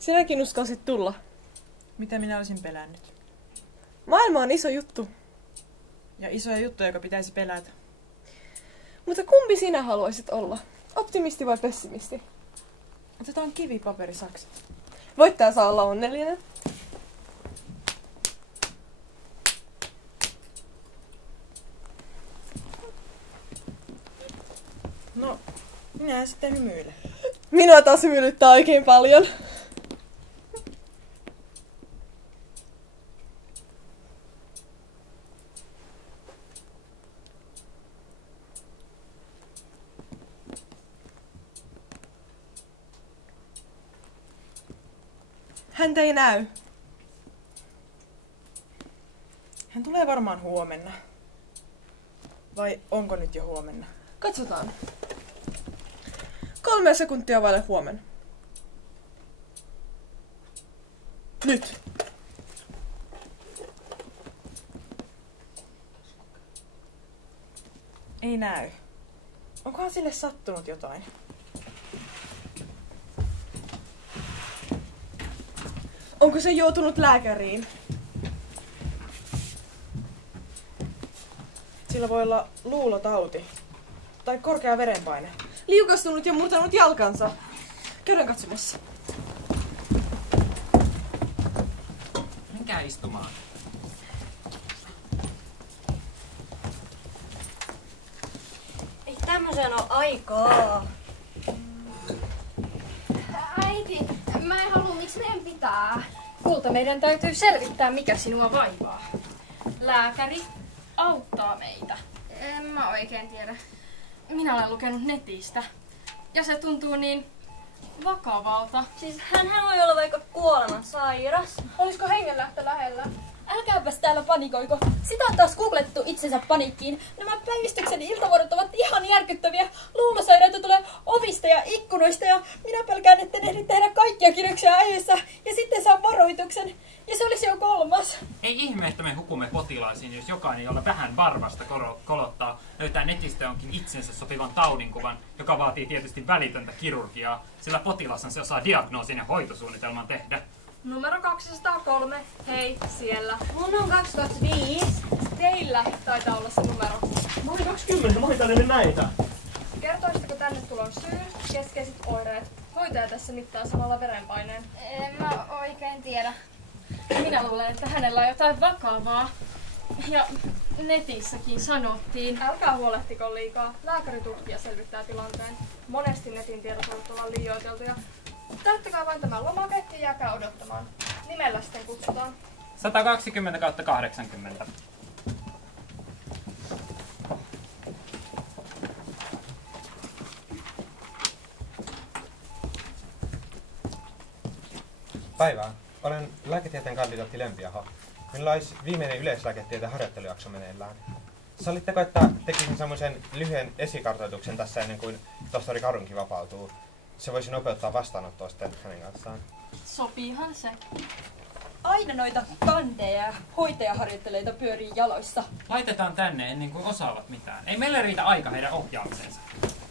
Sinäkin uskalsit tulla. Mitä minä olisin pelännyt? Maailma on iso juttu. Ja isoja juttuja, joka pitäisi pelätä. Mutta kumpi sinä haluaisit olla? Optimisti vai pessimisti? Otetaan kivi, paperi, sakset. Voittaja saa olla onnellinen. No, minä sitten hymyilen. Minua taas hymyilyttää oikein paljon. Häntä ei näy. Hän tulee varmaan huomenna. Vai onko nyt jo huomenna? Katsotaan. 3 sekuntia vaille huomenna. Nyt. Ei näy. Onkohan sille sattunut jotain? Onko se joutunut lääkäriin? Sillä voi olla luulotauti. Tai korkea verenpaine. Liukastunut ja murtanut jalkansa. Käydään katsomassa. Menkää istumaan. Ei tämmösen oo aikaa. Äiti, mä en halua, miksi meidän pitää? Kulta, meidän täytyy selvittää, mikä sinua vaivaa. Lääkäri auttaa meitä. En mä oikein tiedä. Minä olen lukenut netistä. Ja se tuntuu niin vakavalta. Siis hänhän voi olla vaikka kuolemansairas. Olisiko hengenlähtö lähellä? Älkääpäs täällä panikoiko. Sitä on taas googlettu itsensä paniikkiin. Nämä päivystyksen iltavuodot ovat ihan järkyttäviä. Luulosairaita tulee ovista ja ikkunoista ja minä pelkään, että ehdi tehdä kaikkia kirjouksia äijässä ja sitten saa varoituksen. Ja se olisi jo 3. Ei ihme, että me hukumme potilaisiin, jos jokainen, jolla vähän varvasta kolottaa, löytää netistä jonkin itsensä sopivan taudinkuvan, joka vaatii tietysti välitöntä kirurgiaa, sillä potilashan se osaa diagnoosin ja hoitosuunnitelman tehdä. Numero 203. Hei, siellä. Mun on 225. Teillä taitaa olla se numero. Mä olin 20, mä olin tänne näitä. Kertoisitteko tänne tulon syyn, keskeiset oireet? Hoitaja tässä mittaa samalla verenpaineen. En mä oikein tiedä. Minä luulen, että hänellä on jotain vakavaa. Ja netissäkin sanottiin. Älkää huolehtiko liikaa. Lääkäritutkija selvittää tilanteen. Monesti netin tiedot voivat olla liioiteltuja. Täyttäkää vain tämä lomake ja jääkää odottamaan. Nimellä sitten kutsutaan. 120/80. Päivää. Olen lääketieteen kandidaatti Lempiaho. Minulla olisi viimeinen yleislääketieteen harjoittelujakso meneillään. Sallitteko, että tekisin semmoisen lyhyen esikartoituksen tässä ennen kuin tohtori Karunki vapautuu? Se voisi nopeuttaa vastaanottoa sitten hänen kanssaan. Sopiihan se. Aina noita kandeja ja hoitajaharjoittelijoita pyörii jaloissa. Laitetaan tänne ennen kuin osaavat mitään. Ei meille riitä aika heidän ohjaamiseensa.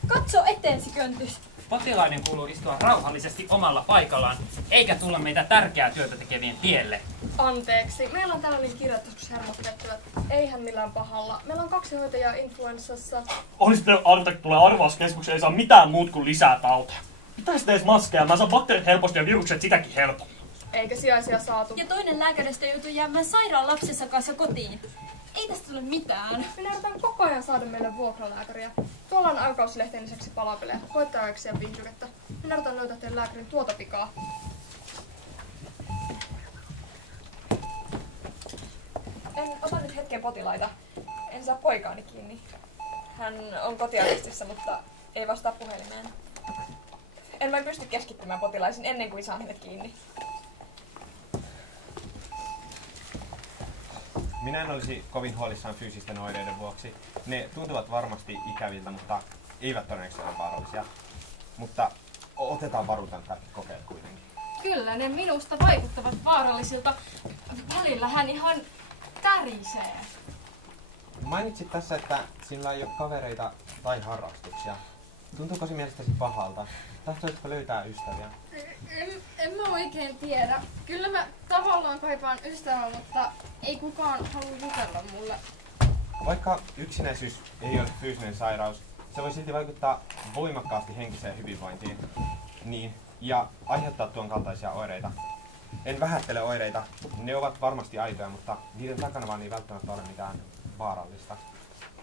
Katso eteesi, Köntys. Potilaiden kuuluu istua rauhallisesti omalla paikallaan, eikä tulla meitä tärkeää työtä tekevien tielle. Anteeksi, meillä on tällainen kirjoitus, hermot pettävät. Eihän millään pahalla. Meillä on 2 hoitajaa influenssassa. Olisitte arvata, että tulee arvauskeskukseen, ei saa mitään muut kuin lisää tauteja. Pitäisi edes maskeja, mä saan bakteerit helposti ja virukset sitäkin helpommin. Eikä sijaisia saatu. Ja toinen lääkäristä joutuu jäämään sairaan lapsensa kanssa kotiin. Ei tästä tule mitään. Minä yritän koko ajan saada meille vuokralääkäriä. Tuolla on aikauslehteen lisäksi palapelejä, hoittajaksi ja viihdykettä. Minä yritän löytää teidän lääkärin tuota pikaa. En ota nyt hetken potilaita. En saa poikaani kiinni. Hän on kotiarestissa, mutta ei vastaa puhelimeen. En vain pysty keskittymään potilaisiin ennen kuin saan hänet kiinni. Minä en olisi kovin huolissaan fyysisten oireiden vuoksi. Ne tuntuvat varmasti ikäviltä, mutta eivät todennäköisesti ole vaarallisia. Mutta otetaan varuutan kaikki kokeet kuitenkin. Kyllä, ne minusta vaikuttavat vaarallisilta. Välillä hän ihan tärisee. Mainitsit tässä, että sillä ei ole kavereita tai harrastuksia. Tuntuuko se mielestäsi pahalta? Tahtoisitko löytää ystäviä? En mä oikein tiedä. Kyllä mä tavallaan kaipaan ystävää, mutta ei kukaan halua jutella mulle. Vaikka yksinäisyys ei ole fyysinen sairaus, se voi silti vaikuttaa voimakkaasti henkiseen hyvinvointiin. Niin, ja aiheuttaa tuon kaltaisia oireita. En vähättele oireita, ne ovat varmasti aitoja, mutta niiden takana vaan ei välttämättä ole mitään vaarallista.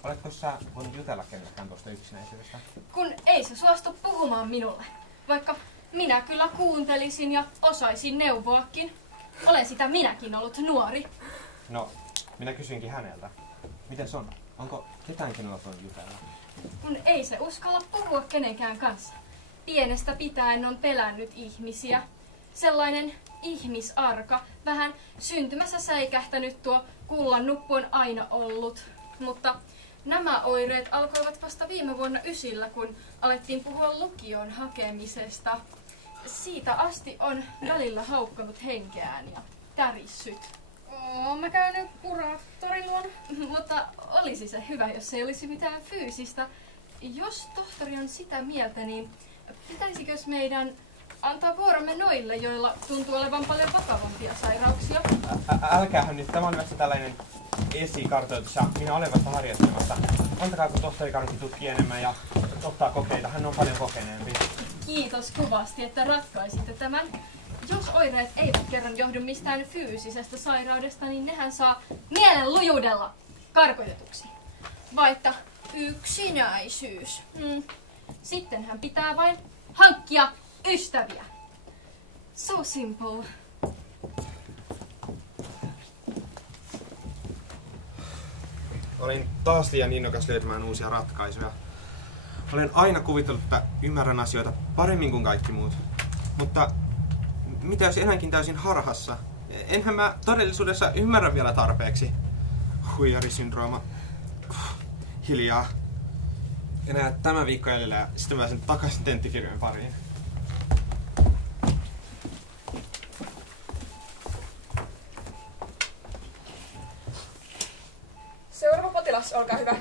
Oletko sä voinut jutella kenellekään tuosta yksinäisyydestä? Kun ei se suostu puhumaan minulle. Vaikka minä kyllä kuuntelisin ja osaisin neuvoakin. Olen sitä minäkin ollut nuori. No, minä kysyinkin häneltä. Mites on? Onko ketään kenellä voinut jutella? Kun ei se uskalla puhua kenenkään kanssa. Pienestä pitäen on pelännyt ihmisiä. Sellainen ihmisarka, vähän syntymässä säikähtänyt tuo kullannuppu on aina ollut. Mutta nämä oireet alkoivat vasta viime vuonna ysillä, kun alettiin puhua lukion hakemisesta. Siitä asti on välillä haukkonut henkeään ja tärissyt. Mä käyn nyt kuraattorin luona. Mutta olisi se hyvä, jos ei olisi mitään fyysistä. Jos tohtori on sitä mieltä, niin pitäisikö meidän antaa vuoromme noille, joilla tuntuu olevan paljon vakavampia sairauksia? Älkäähän nyt, tämä oli vasta tällainen esikartoitus ja minä olen vasta harjoittelemassa. Antakaa kun tohtori Karki tutkii enemmän ja ottaa kokeita, hän on paljon kokeneempi. Kiitos kovasti, että ratkaisitte tämän. Jos oireet eivät kerran johdu mistään fyysisestä sairaudesta, niin nehän saa mielen lujuudella karkoitetuksi. Vaikka yksinäisyys. Sittenhän pitää vain hankkia ystäviä. So simple. Olin taas liian innokas löytämään uusia ratkaisuja. Olen aina kuvitellut, että ymmärrän asioita paremmin kuin kaikki muut. Mutta mitä jos enääkin täysin harhassa? Enhän mä todellisuudessa ymmärrä vielä tarpeeksi. Huijarisyndrooma. Hiljaa. Enää tämä viikko jäljellä ja sitten pääsen takaisin tenttikirjojen pariin. Seuraava potilas, olkaa hyvä.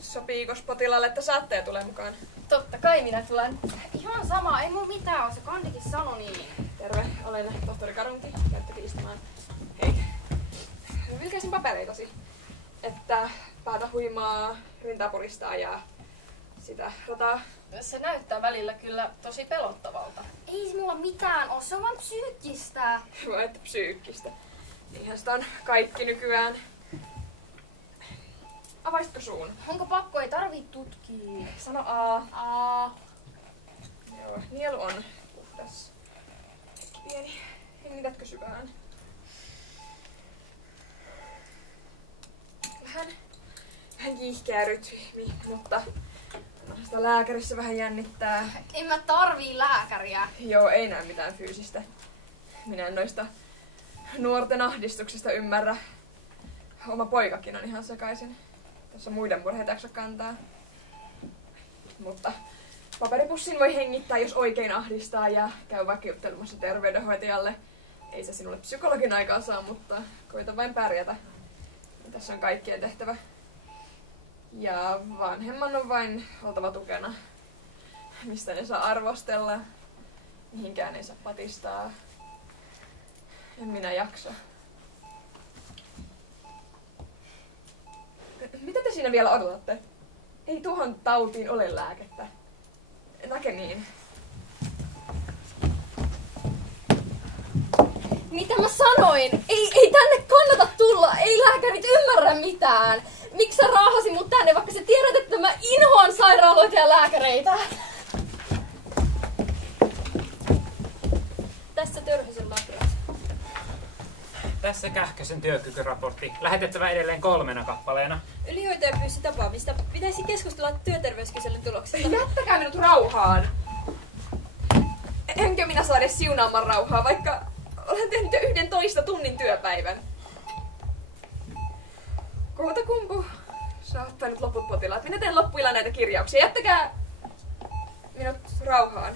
Sopiikos potilaalle, että saatte tulee mukaan? Totta kai minä tulen. Ihan sama, ei mulla mitään ole, se kandikin sanoi niin. Terve, olen tohtori Karunki. Käyttäkö istumaan? Hei. Vilkäisin papereitasi. Että päätä huimaa, rintää puristaa ja sitä rataa. Se näyttää välillä kyllä tosi pelottavalta. Ei mulla mitään ole, se on vaan psyykkistä. Vai että psyykkistä. Niinhän sitä on kaikki nykyään. Avaisitko suun? Onko pakko, ei tarvii tutkia. Sano A. A. Joo, nielu on puhdas. Pieni. Hengitätkö syvään? Vähän kiihkeä rytmi, mutta sitä lääkärissä vähän jännittää. En mä tarvii lääkäriä. Joo, ei näe mitään fyysistä. Minä en noista nuorten ahdistuksesta ymmärrä. Oma poikakin on ihan sekaisin. Tässä muiden murheita jaksa kantaa. Mutta paperipussin voi hengittää, jos oikein ahdistaa ja käy vaikka juttelemassa terveydenhoitajalle. Ei se sinulle psykologin aikaa saa, mutta koita vain pärjätä. Tässä on kaikkien tehtävä. Ja vanhemman on vain oltava tukena. Mistä ne saa arvostella. Mihinkään ei saa patistaa. En minä jaksa. Mitä te siinä vielä odotatte? Ei tuohon tautiin ole lääkettä. Näke niin. Mitä mä sanoin? Ei tänne kannata tulla. Ei lääkärit ymmärrä mitään. Miksi sä raahasit mut tänne, vaikka sä tiedät, että mä inhoan sairaaloita ja lääkäreitä? Tässä Törhösen lakiat. Tässä Kähkösen työkykyraportti. Lähetettävä edelleen 3 kappaleena. Ylihoitaja pyysi tapaamista. Pitäisi keskustella työterveyskyselyn tuloksista. Jättäkää minut rauhaan! Enkö minä saa edes siunaamaan rauhaa, vaikka olen tehnyt jo 11 tunnin työpäivän. Kultakumpu saa ottaa nyt loput potilaat. Minä teen loppuilla näitä kirjauksia. Jättäkää minut rauhaan.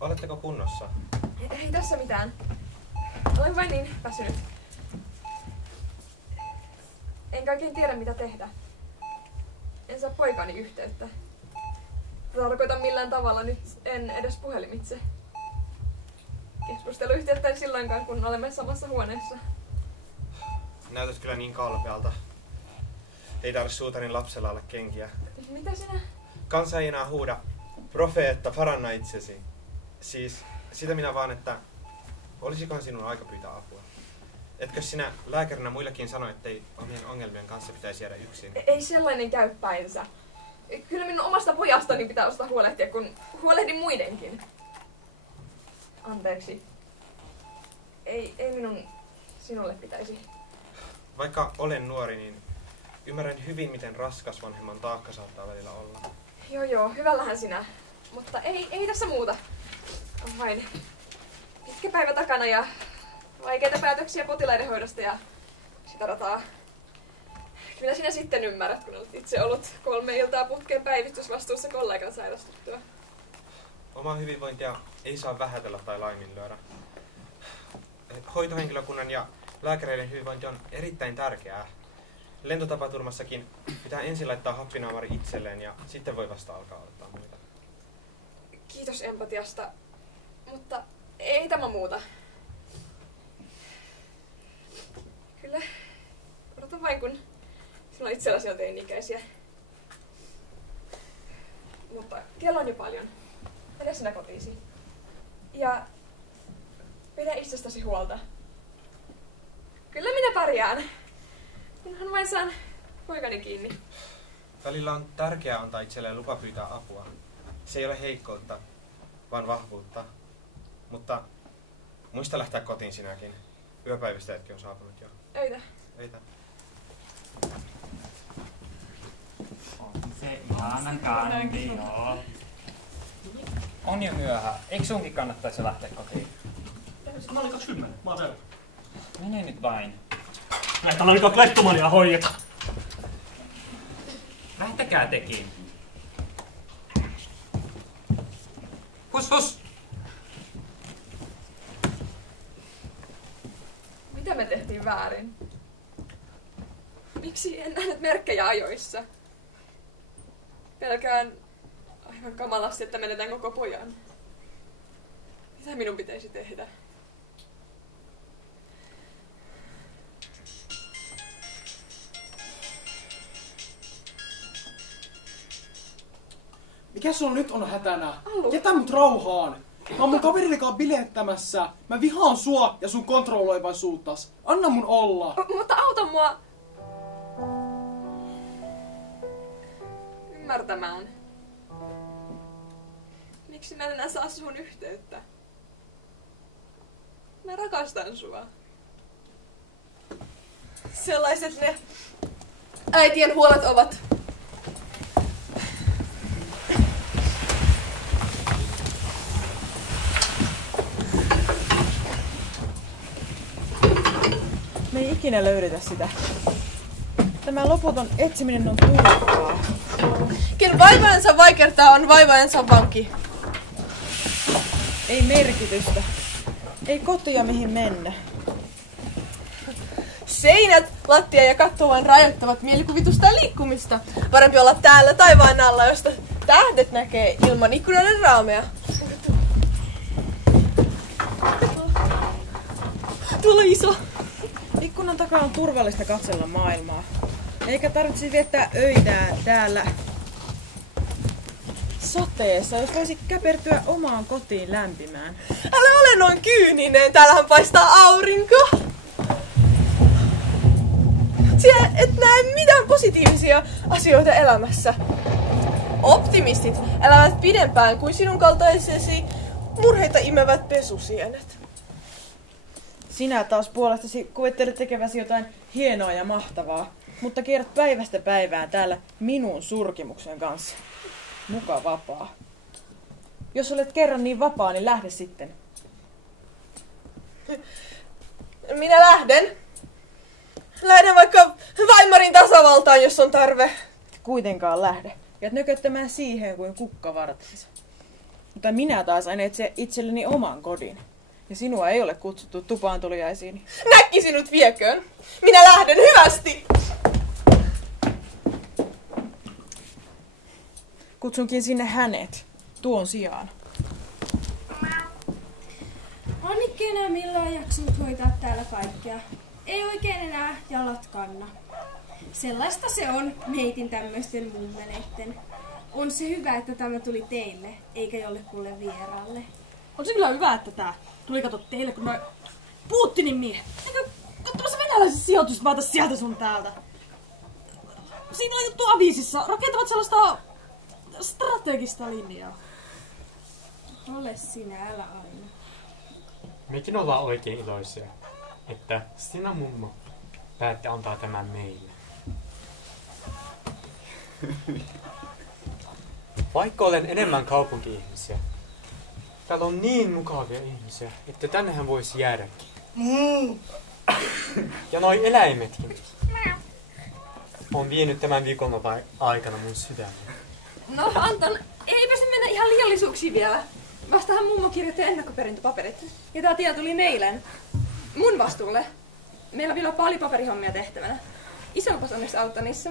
Oletteko kunnossa? Ei tässä mitään. Olen vain niin väsynyt. Enkä oikein tiedä mitä tehdä. En saa poikaani yhteyttä. Tarkoitan millään tavalla, nyt en edes puhelimitse. Keskusteluyhteyttä silloinkaan, kun olemme samassa huoneessa. Näytät kyllä niin kalpealta. Ei tarvitse suutarin lapsella olla kenkiä. Mitä sinä? Kansa ei enää huuda. Profeetta, paranna itsesi. Siis sitä minä vaan, että olisikohan sinun aika pyytää apua? Etkö sinä lääkärinä muillekin sano, ettei omien ongelmien kanssa pitäisi jäädä yksin? Ei sellainen käy päinsä. Kyllä minun omasta pojastani pitää osata huolehtia, kun huolehdin muidenkin. Anteeksi. Ei minun sinulle pitäisi. Vaikka olen nuori, niin ymmärrän hyvin, miten raskas vanhemman taakka saattaa välillä olla. Joo, hyvällähän sinä. Mutta ei tässä muuta. On vain pitkä päivä takana ja vaikeita päätöksiä potilaiden hoidosta ja sitä rataa. Kyllä sinä sitten ymmärrät, kun olet itse ollut 3 iltaa putkeen päivystysvastuussa kollegan sairastuttua. Omaa hyvinvointia ei saa vähätellä tai laiminlyödä. Hoitohenkilökunnan ja lääkäreiden hyvinvointi on erittäin tärkeää. Lentotapaturmassakin pitää ensin laittaa happinaamari itselleen ja sitten voi vasta alkaa ottaa muita. Kiitos empatiasta, mutta ei tämä muuta. Kyllä, odotan vain kun sinulla itselläsi on teini-ikäisiä. Mutta kello on jo paljon. Mene sinä kotiisi. Ja pidä itsestäsi huolta. Kyllä minä pärjään. Kunhan vain saan poikani kiinni. Välillä on tärkeää antaa itselleen lupa pyytää apua. Se ei ole heikkoutta, vaan vahvuutta. Mutta muista lähteä kotiin sinäkin. Yöpäivystäjätkin on saapunut jo. Eitä. On se ihanan kandi, joo. On jo myöhä. Eikö sunkin kannattaisi lähteä kotiin? Mä olin 20. Mä oon selvä. Mene nyt vain. Näitä alkaa kleptomania hoideta. Lähtekää tekin. Hus! Mitä me tehtiin väärin? Miksi en nähnyt merkkejä ajoissa? Pelkään aivan kamalasti, että menetään koko pojan. Mitä minun pitäisi tehdä? Mikä sulla nyt on hätänä? Jätä mut rauhaan. Mä oon mun kaverinikaan bilettämässä. Mä vihaan sua ja sun kontrolloivaisuuttas. Anna mun olla. Mutta auta mua ymmärtämään. Miksi mä en enää saa sun yhteyttä? Mä rakastan sua. Sellaiset ne äitien huolet ovat. Me ei ikinä löydetä sitä. Tämä loputon etsiminen on turhaa. Ken vaivaansa vaikertaa on vaivaansa vanki. Ei merkitystä. Ei kotia mihin mennä. Seinät, lattia ja katto vain rajoittavat mielikuvitusta ja liikkumista. Parempi olla täällä taivaan alla, josta tähdet näkee ilman ikkunoiden raameja. Tuolla iso. Ikkunan takaa on turvallista katsella maailmaa. Eikä tarvitse viettää öitään täällä sateessa, jos voisi käpertyä omaan kotiin lämpimään. Älä ole noin kyyninen, täällähän paistaa aurinko. Sinä et näe mitään positiivisia asioita elämässä. Optimistit elävät pidempään kuin sinun kaltaisesi murheita imevät pesusienet. Sinä taas puolestasi kuvittelet tekeväsi jotain hienoa ja mahtavaa, mutta kierrät päivästä päivään täällä minun surkimuksen kanssa. Muka vapaa. Jos olet kerran niin vapaa, niin lähde sitten. Minä lähden. Lähden vaikka Weimarin tasavaltaan, jos on tarve. Kuitenkaan lähde. Jäät nököttämään siihen kuin kukkavartissa. Mutta minä taas aina etsin itselleni oman kodin. Ja sinua ei ole kutsuttu tupaan tuliaisiin. Näkki sinut vieköön. Minä lähden hyvästi. Kutsunkin sinne hänet, tuon sijaan. Annikki enää millään jaksanut hoitaa täällä kaikkea. Ei oikein enää jalat kanna. Sellaista se on meitin tämmöisten mummeleitten. On se hyvä, että tämä tuli teille, eikä jollekulle vieraalle. On se kyllä hyvä, että tää tuli kato teille, kun noi Putinin miehet. Eikö katsomassa venäläisessä sijoitusmaata sieltä sun täältä. Siinä on juttu aviisissa. Rakentavat sellaista strategista linjaa. Ole sinä, älä aina. Mekin ollaan oikein iloisia, että sinä mummo päätti antaa tämän meille. Vaikka olen enemmän kaupunki-ihmisiä, täällä on niin mukavia ihmisiä, että tännehän voisi jäädäkin. Ja noi eläimetkin on vienyt tämän viikonlopan aikana mun sydämen. No Anton, eipä se mennä ihan liiallisuuksiin vielä. Vastahan mummo kirjoitti ennakkoperintöpaperit. Ja tää tie tuli eilen mun vastuulle. Meillä on vielä paljon paperihommia tehtävänä. Isopas onneksi auttaa niissä.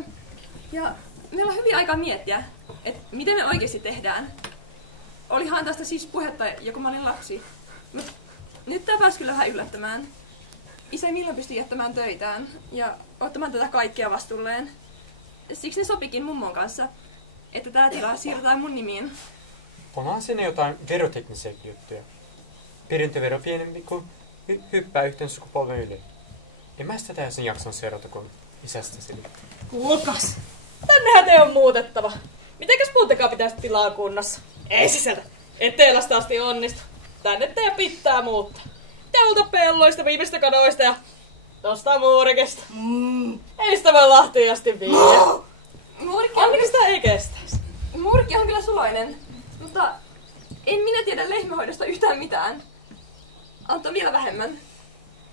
Ja meillä on hyvin aikaa miettiä, että miten me oikeasti tehdään. Olihan tästä siis puhetta, kun mä olin lapsi. Mut nyt tää pääsi kyllä vähän yllättämään. Isä ei millään pysty jättämään töitään ja ottamaan tätä kaikkea vastuulleen. Siksi ne sopikin mummon kanssa, että tää tila siirretään mun nimiin. Onhan siinä jotain veroteknisiä juttuja. Perintövero pienempi kuin hyppää yhteen sukupolven yli. En mä sitä täysin jaksan seurata, kun isästä selittää. Kuulkas! Tännehän te on muutettava. Mitenkäs muutenkaan pitäisi tilaa kunnossa? Ei sisältä. Etelästä asti onnistu. Tänne teidän pitää muuttaa. Täältä pelloista, viimeistä kadoista ja tosta muurikesta. Ei sitä voi Lahtiin asti viiä. Ainakin sitä ei kestäisi. Muurikki on kyllä suloinen, mutta en minä tiedä lehmähoidosta yhtään mitään. Anto vielä vähemmän.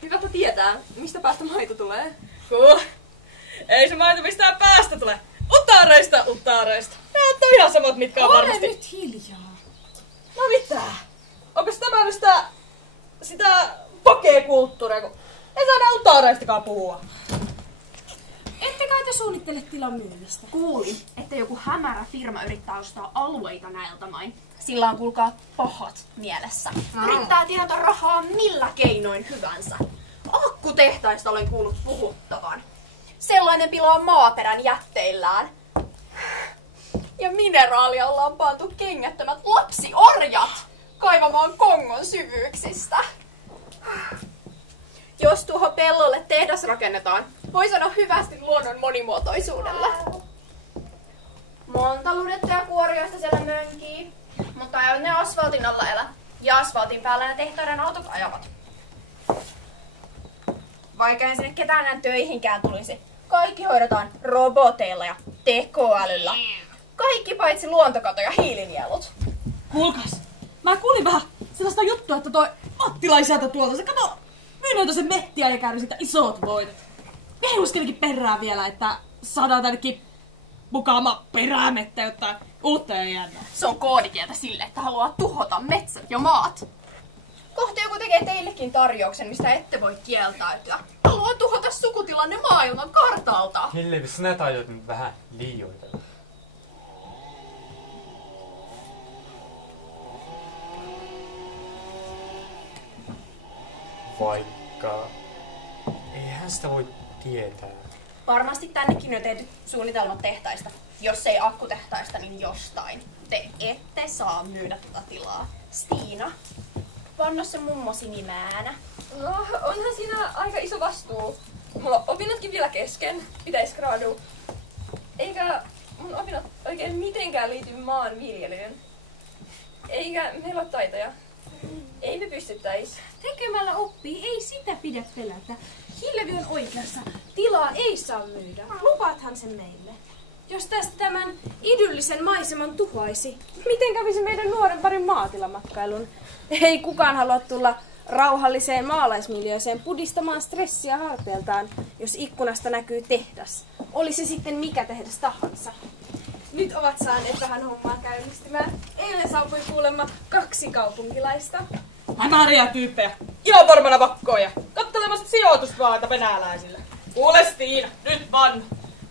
Hyvältä tietää, mistä päästä maito tulee. Ei se maito mistään päästä tule. Utaareista. Nämä on ihan samat, mitkä on varmasti. Ole nyt hiljaa. No mitä? Onko tämä nyt sitä pokekulttuuria, kun ei saa enää utaareistakaan puhua? Ette kai te suunnittele tilan myymistä? Kuulin, että joku hämärä firma yrittää ostaa alueita näiltä main. Sillä on kuulkaa pahat mielessä. Yrittää tienata rahaa millä keinoin hyvänsä. Akkutehtaista olen kuullut puhuttavan. Sellainen pilaa maaperän jätteillään. Ja mineraalia ollaan pantu kengättömät lapsiorjat kaivamaan Kongon syvyyksistä. Jos tuohon pellolle tehdas rakennetaan, voi sanoa hyvästi luonnon monimuotoisuudelle. Monta ludetta ja kuorioista siellä mönkii, mutta eivät ne asfaltin alla elä. Ja asfaltin päällä ne tehtaiden autot ajavat. Vaikka en sinne ketään enää töihinkään tulisi, kaikki hoidetaan roboteilla ja tekoälyllä. Kaikki paitsi luontokato ja hiilinielut. Kuulkas, mä kuulin vähän sellaista juttua, että toi Mattila isältä tuolta, se kato, myy sen mettiä ja käy siitä isot voitot. Mehuskelikin perään vielä, että saadaan tännekin mukaama perämettä, jotta uutta ei jännää. Se on koodikieltä sille, että haluaa tuhota metsät ja maat. Kohta joku tekee teillekin tarjouksen, mistä ette voi kieltäytyä. Haluaa tuhota sukutilanne maailman kartalta. Hillevi, sinä tajut nyt vähän liioitella. Vaikka eihän sitä voi tietää. Varmasti tännekin on tehty suunnitelmat tehtaista. Jos ei akkutehtaista, niin jostain. Te ette saa myydä tätä tilaa. Stiina, panna se mummosi nimeänä. No, onhan siinä aika iso vastuu. Mulla on opinnotkin vielä kesken. Pitäis graadua. Eikä mun opinnot oikein mitenkään liity maanviljelyyn. Eikä meillä ole taitoja. Ei me pystyttäis. Tekemällä oppii, ei sitä pidä pelätä. Hillevi on oikeassa. Tilaa ei saa myydä. Lupaathan sen meille. Jos tästä tämän idyllisen maiseman tuhoaisi, miten kävisi meidän nuoren parin maatilamatkailun? Ei kukaan halua tulla rauhalliseen maalaismiljööseen pudistamaan stressiä harteiltaan, jos ikkunasta näkyy tehdas. Oli se sitten mikä tehdas tahansa. Nyt ovat saaneet vähän hommaa käynnistymään. Eilen saapui kuulemma 2 kaupunkilaista. hämäriä tyyppejä. Ihan varmana vakkoja. Kattelemassa sijoitusvaata venäläisille. Kuule Stiina, nyt vanno.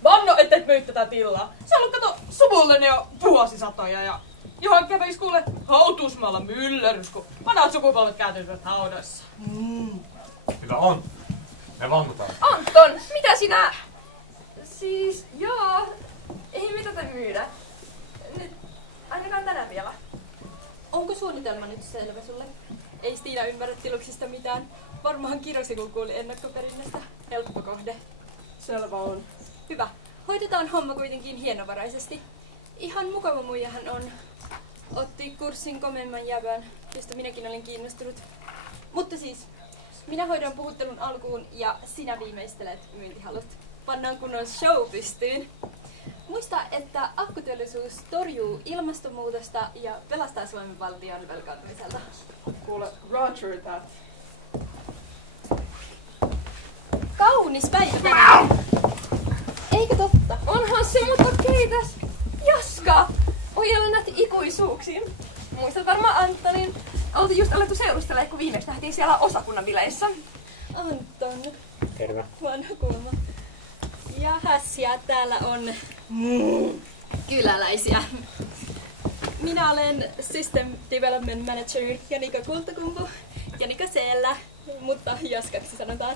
Vanno, ettet myy tätä tilaa. Se on ollut kato suvulleni jo vuosisatoja ja johon käveis kuule hautuusmaalla myllerys, kun vanhat sukupolvet kääntyisivät haudoissa. Hyvä on. Me vannotaan. Anton, mitä sinä... Siis, joo, ei me tätä myydä. Nyt, ainakaan tänään vielä. Onko suunnitelma nyt selvä sulle? Ei Stiina ymmärrä tiluksista mitään. Varmaan kirosi, kun kuuli ennakkoperinnästä. Helppo kohde. Selvä on. Hyvä. Hoitetaan homma kuitenkin hienovaraisesti. Ihan mukava muijahan on. Otti kurssin komeimman jäbän, josta minäkin olin kiinnostunut. Mutta siis, minä hoidan puhuttelun alkuun ja sinä viimeistelet myyntihalut. Pannaan kunnon show pystyyn. Muista, että akkuteollisuus torjuu ilmastonmuutosta ja pelastaa Suomen valtion velkaantumiselta. Kuule, Roger that. Kaunis päivä! Eikö totta? Onhan se, mutta keitäs Jaska! Ojelannat ikuisuuksiin. Muistat varmaan Antonin. Oltiin just alettu seurustella, kun viimeksi nähtiin siellä osakunnan bileissä. Anton. Terve. Vanha kulma. Ja hässiä täällä on kyläläisiä. Minä olen System Development Manager Janika Kultakumpu. Janika siellä, mutta Jaskaksi sanotaan.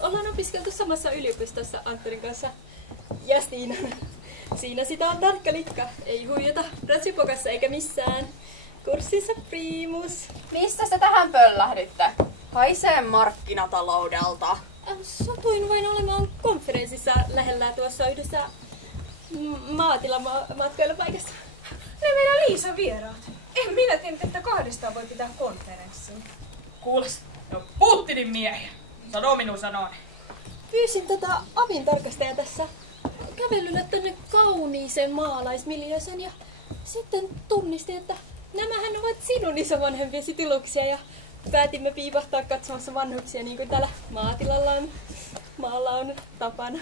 Ollaan opiskeltu samassa yliopistossa Antonin kanssa. Ja siinä sitä on tarkka likka. Ei huijata ratsipokassa eikä missään. Kurssissa primus. Mistä sä tähän pöllähdytte? Haisee markkinataloudelta. Satuin vain olemaan konferenssissa lähellä tuossa yhdessä maatilamatkailupaikassa. Ne meidän Liisan vieraat. En minä tiedä, että kahdestaan voi pitää konferenssin. Kuules, ne on Putinin miehiä. Sano minun sanoa. Pyysin avin tarkastajaa tässä kävelyllä tänne kauniiseen maalaismiljööseen ja sitten tunnistin, että nämähän ovat sinun isovanhempiesi tiluksia ja päätimme piipahtaa katsomassa vanhuksia niin kuin täällä maalla on tapana.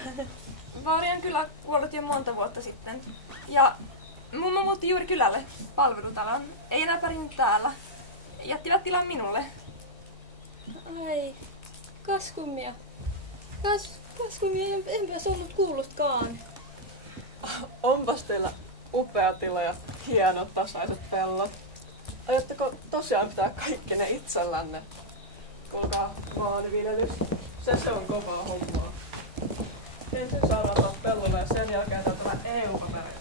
Vaari on kyllä kuollut jo monta vuotta sitten. Ja mummo muutti juuri kylälle palvelutaloon. Ei enää pärjännyt täällä. Jättivät tilan minulle. Ai, kaskummia. Kaskummia, enpä se ollut kuullutkaan. Onpas teillä upea tila ja hienot tasaiset pellot. Aiotteko tosiaan pitää kaikki ne itsellänne? Kuulkaa, maanviljelys. Se on kovaa hommaa. Ensin saadaan pellolle ja sen jälkeen tämä EU-paperi.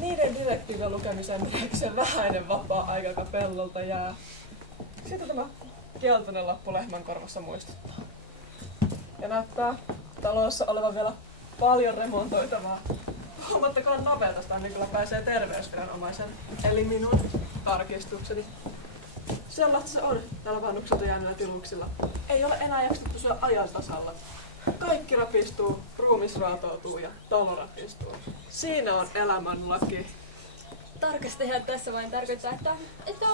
Niiden direktiivien lukemisen se vähäinen vapaa-aika, joka pellolta jää. Sitten tämä keltainen lappu lehmän korvassa muistuttaa. Ja näyttää talossa olevan vielä paljon remontoitavaa. Huomattakaa navetasta, niin kyllä pääsee terveysviranomaisen, eli minun tarkistukseni. Sellaista se on tällä vanhukselta jääneillä tiluksilla. Ei ole enää jaksettu pysyä ajan tasalla. Kaikki rapistuu, ruumis raatoutuu ja talo rapistuu. Siinä on elämänlaki. Tarkastaja tässä vain tarkoittaa, että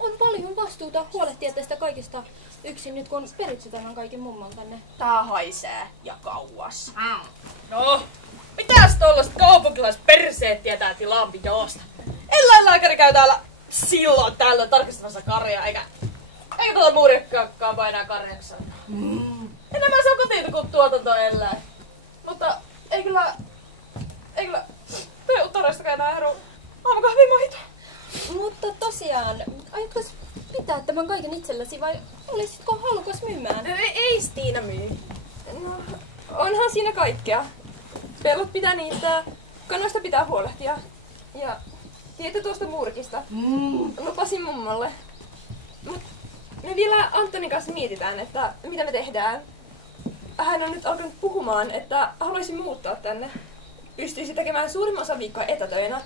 on paljon vastuuta huolehtia tästä kaikesta yksin nyt kun peritsytään on kaiken mummoltanne. Tää haisee ja kauas. No, mitäs tollaset kaupunkilaiset perseet tietää tilanpidosta? Eläinlääkäri käy täällä silloin tällöin tarkistamassa karjaa, eikä tuota muurikkaakaan painaa karjaksa. Enemmän se on kotituotantoeläin. Mutta ei kyllä peuttareistakaan enää ero aamukahvimaito. Mutta tosiaan, aiotko pitää tämän kaiken itselläsi vai olisitko halukas myymään? Ei Stiina myy. No, onhan siinä kaikkea. Pellot pitää niittää, kanoista pitää huolehtia. Ja tieto tuosta muurikista. Lupasin mummolle. Mut me vielä Antonin kanssa mietitään, että mitä me tehdään. Hän on nyt alkanut puhumaan, että haluaisi muuttaa tänne. Pystyisi tekemään suurimman osan viikkoa etätöinä.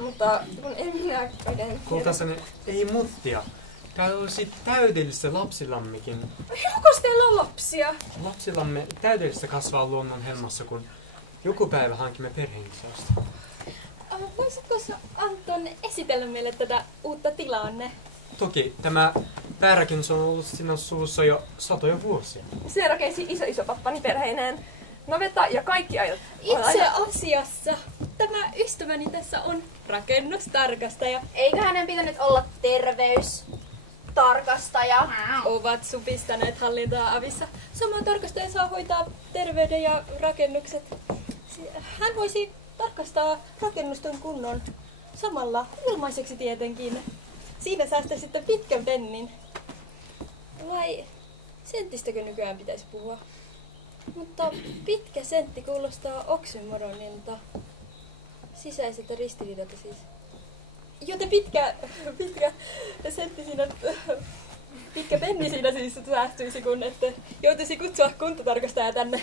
Mutta kun en minä oikein... Kultaseni, ei muttia. Täällä olisi täydellistä lapsilammekin. Jokos teillä on lapsia? Lapsillamme täydellistä kasvaa luonnon helmassa, kun joku päivä hankimme perheenlisäystä. Voisitko Anton esitellä meille tätä uutta tilaanne? Toki, tämä päärakennus on ollut siinä suvussa jo satoja vuosia. Se rakensi iso pappani perheineen. Navetta ja kaikki ajot. Itse asiassa tämä ystäväni tässä on rakennustarkastaja. Eikö hänen pitänyt olla terveys? tarkastaja. Ovat supistaneet hallintaa avissa. Sama tarkastaja saa hoitaa terveyden ja rakennukset. Hän voisi tarkastaa rakennusten kunnon. Samalla ilmaiseksi tietenkin. Siinä säästäisitte pitkän pennin. Vai senttistäkö nykyään pitäisi puhua? Mutta pitkä sentti kuulostaa oksymoronilta. Sisäiseltä ristiriidalta siis. Joten pitkä sentti siinä, pitkä penni siinä siis säästyisi, kun ette joutuisi kutsua kuntotarkastajaa tänne.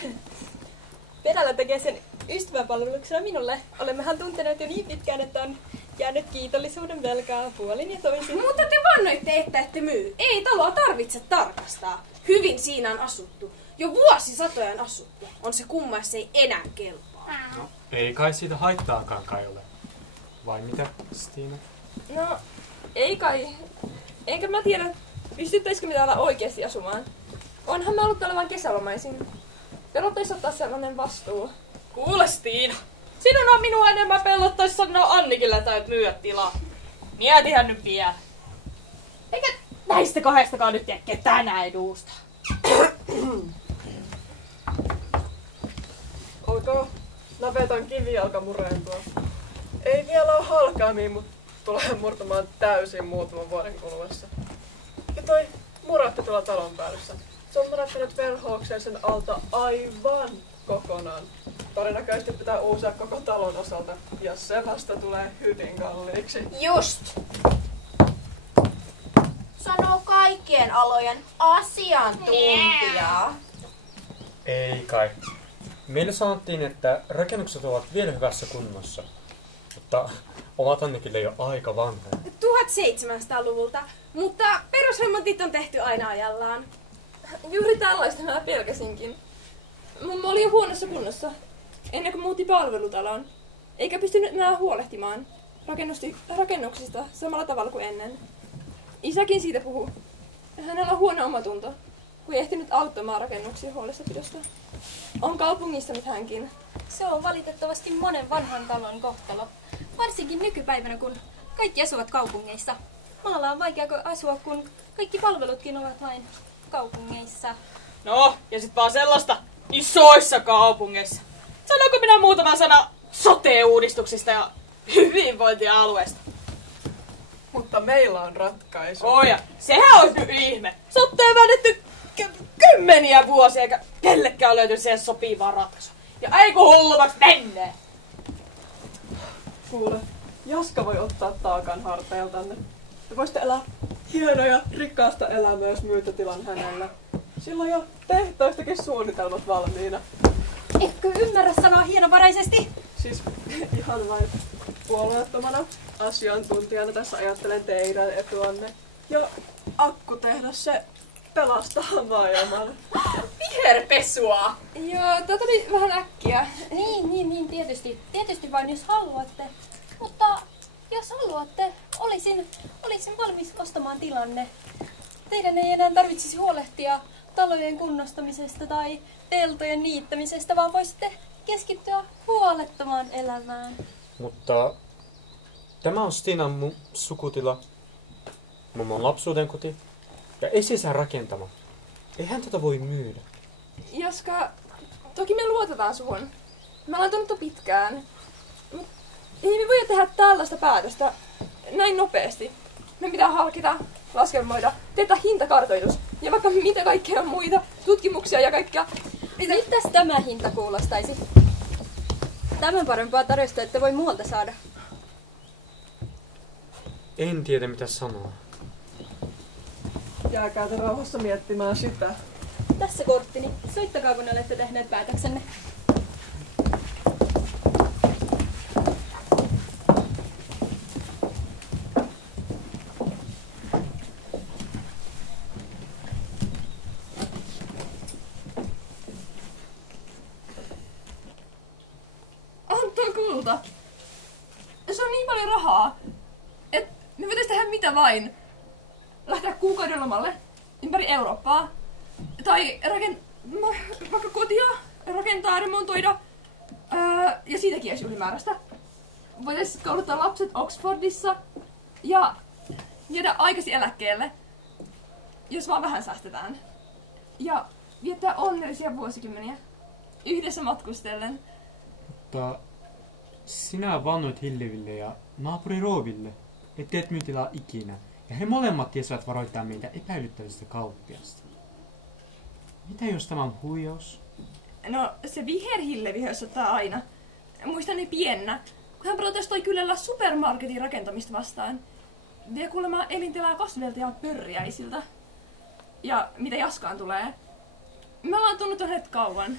Perällä tekee sen ystävänpalveluksena minulle. Olemmehan tunteneet jo niin pitkään, että on jäänyt kiitollisuuden velkaa puolin ja toisin. Mutta te vannoitte, että ette myy. Ei taloa tarvitse tarkastaa. Hyvin siinä on asuttu. Jo vuosisatoja on asuttu. On se kumma, jos se ei enää kelpaa. No, ei kai siitä haittaakaan kai ole. Vai mitä, Stina? No, ei kai. Enkä mä tiedä, pystyttäisikö me täällä oikeasti asumaan. Onhan mä ollut täällä vain kesälomaisin. Pelottaisi ottaa sellainen vastuu. Kuule Stiina, sinun on minua enemmän pelottaisi sanoa Annikille, että täytyy myyä tilaa. Mietihän nyt vielä. Eikä näistä kahdestakaan nyt tiedä ketään edusta. Alkaa navetan kivi alkaa murentua. Ei vielä ole halkaamia, mutta tulee murtamaan täysin muutaman vuoden kuluessa. Ja toi muratti tuolla talon päädyssä. Se on murattanut verhoukseen sen alta aivan kokonaan. Todennäköisesti pitää uusia koko talon osalta, ja se vasta tulee hyvin kalliiksi. Just! Sanoo kaikkien alojen asiantuntija. Ei kai. Meille sanottiin, että rakennukset ovat vielä hyvässä kunnossa. Mutta ovat Annikille jo aika vanhoja. 1700-luvulta, mutta perusremontit on tehty aina ajallaan. Juuri tällaista mä pelkäsinkin. Mummo oli jo huonossa kunnossa, ennen kuin muutti palvelutaloon. Eikä pystynyt enää huolehtimaan rakennuksista samalla tavalla kuin ennen. Isäkin siitä puhuu. Hänellä on huono omatunto, kun ei ehtinyt auttamaan rakennuksia huolessapidosta. On kaupungissa nyt hänkin. Se on valitettavasti monen vanhan talon kohtalo. Varsinkin nykypäivänä, kun kaikki asuvat kaupungeissa. Maalla on vaikea asua, kun kaikki palvelutkin ovat vain kaupungeissa. No, ja sit vaan sellaista isoissa kaupungeissa. Sanoinko minä muutaman sana sote-uudistuksista ja hyvinvointialueesta? Mutta meillä on ratkaisu. Ja sehän olisi nyt ihme. Sote on väännetty kymmeniä vuosia, eikä kellekään ole löytynyt siihen sopivaa ratkaisua. Ja ei kun hullumaksi menneen. Kuule, Jaska voi ottaa taakan harteiltanne. Te voisitte elää hienoa ja rikkaasta elämää, jos myytte tilan hänelle. Sillä on jo tehtaistakin suunnitelmat valmiina. Etkö ymmärrä sanoa hienovaraisesti? Siis ihan vain puolueettomana asiantuntijana tässä ajattelen teidän etuanne. Ja akkutehdas se pelastaa maailman. Viherpesua! Joo, oli vähän äkkiä. Niin, tietysti. Tietysti vain jos haluatte. Mutta jos haluatte, olisin valmis ostamaan tilanne. Teidän ei enää tarvitsisi huolehtia talojen kunnostamisesta tai peltojen niittämisestä, vaan voisitte keskittyä huolettomaan elämään. Mutta tämä on Stinan sukutila, mummon lapsuuden koti ja esi-isän rakentama. Eihän tätä voi myydä. Jaska, toki me luotetaan suhun. Mä olen tunnettu pitkään. Mut ei me voida tehdä tällaista päätöstä näin nopeasti. Me pitää harkita, laskelmoida, tehdä hintakartoitus ja vaikka mitä kaikkea muita tutkimuksia ja kaikkea. Mitäs tämä hinta kuulostaisi? Tämän parempaa tarjosta ette voi muualta saada. En tiedä mitä sanoa. Jääkää te rauhassa miettimään sitä. Tässä korttini. Soittakaa kun olette tehneet päätöksenne. Anton kulta. Se on niin paljon rahaa, että me voitais tehdä mitä vain. Lähteä kuukauden lomalle ympäri Eurooppaa. Tai vaikka kotia rakentaa, remontoida. Ja siitäkin edes ylimääräistä. Voitais kouluttaa lapset Oxfordissa ja jäädä aikaisin eläkkeelle. jos vaan vähän säästetään. Ja viettää onnellisia vuosikymmeniä. Yhdessä matkustellen. Mutta sinä vannoit Hilleville ja naapuri Rooville, etteet myytilaa ikinä. Ja he molemmat tiesivät varoittaa meitä epäilyttävistä kauppiasta. Mitä jos tämä on huijaus? No, se viherhillevi hössöttää aina. Muistan niin piennä, kun hän protestoi kylällä supermarketin rakentamista vastaan. Vie kuulemma elintilää kasveilta ja pörjäisiltä. Ja mitä Jaskaan tulee? Me ollaan tunnut hänet kauan.